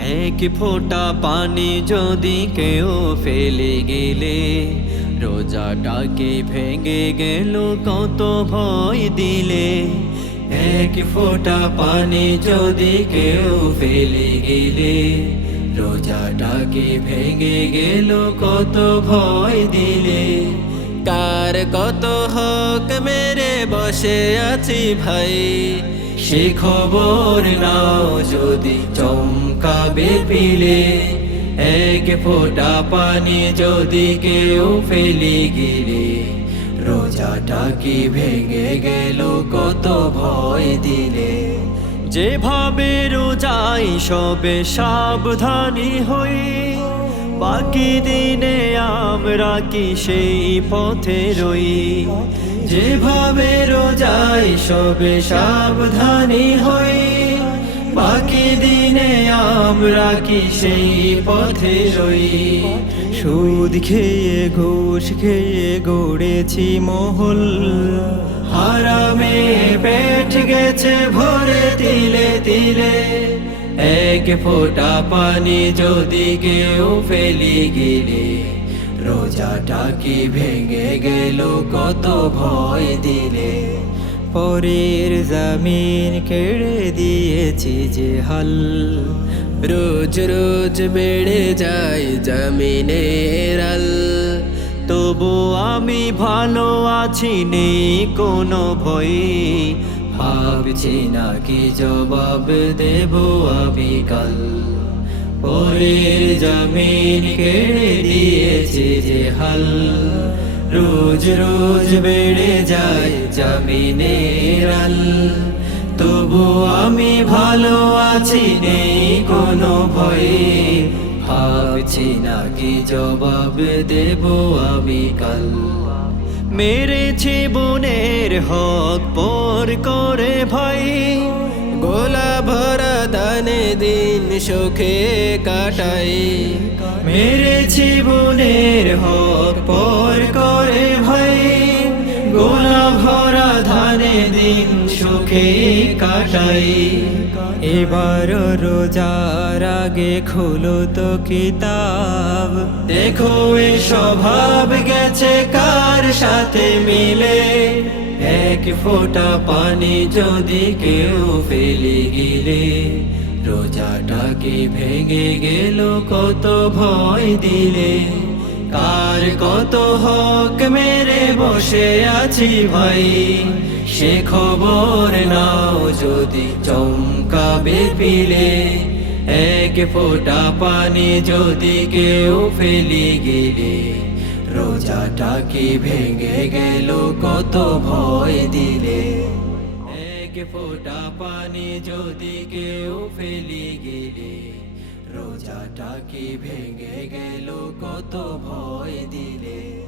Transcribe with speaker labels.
Speaker 1: এক ফোঁটা পানি যদি কেউ ফেলে গেলে, রোজাটাকে ভেঙে গেল কত ভয় দিলে। এক ফোঁটা পানি যদি কেউ ফেলে গেলে, রোজাটাকে ভেঙে গেল কত ভয় দিলে। কার কত হক মেরে বসে আছি ভাই। সে খবর নাও যদি চমকাবে পিলে, এক ফোঁটা পানি যদি কেউ ফেলে গেলে, রোজাটা কি ভেঙে গেল কত ভয় দিলে। যেভাবে রোজাই সবে সাবধানী হই বাকি দিনে আমরা কি সেই পথে রই? যেভাবে রোজাই সবে সাবধানী হই, বাকি দিনে আমরা কি সেই পথে রই? সুদ খেয়ে, ঘুষ খেয়ে গড়েছি মহল। হারামে পেট গেছে ভরে তিলে তিলে এক ফোঁটা পানি যদি কেউ ফেলি গেলে, রোজাটা কি ভেঙে গেল কত ভয় দিলে? পরের জামিন কেড়ে দিয়েছি যে হাল। রোজ রোজ বেড়ে যায় জামিনের তবু আমি ভালো আছি নেই কোনো ভয়। ভাবছি না কি জবাব দেব আমি কাল। পরের জামিন কেড়ে দিয়েছে যে হাল। রোজ রোজ বেড়ে যায় জামিনের তবু আমি ভালো আছি নেই কোনো ভয়ে। ভাবছি না কি জবাব দেব আমি কাল। মেরেছে বোনের হক পর করে ভাই। গোলা ভরা দানে দিন সুখে কাটাই। মেরেছি বোনের হক পর করে সুখে কাটাই। এবার রোজার আগে খুলো তো কিতাব। দেখো এ স্বভাব গেছে কার সাথে মিলে? এক ফোঁটা পানি যদি কেউ ফেলে গেলে, রোজাটাকে ভেঙে গেল কত ভয় দিলে? কার কত হক মেরে বসে আছি ভাই? সে খবর নাও যদি চমকাবে পিলে। এক ফোঁটা পানি যদি কেউ ফেলি গেলে। রোজাটা কি ভেঙে গেল কত ভয় দিলে। এক ফোঁটা পানি যদি কেউ ফেলি রোজাটা কি ভেঙে গেল কত ভয় দিলে।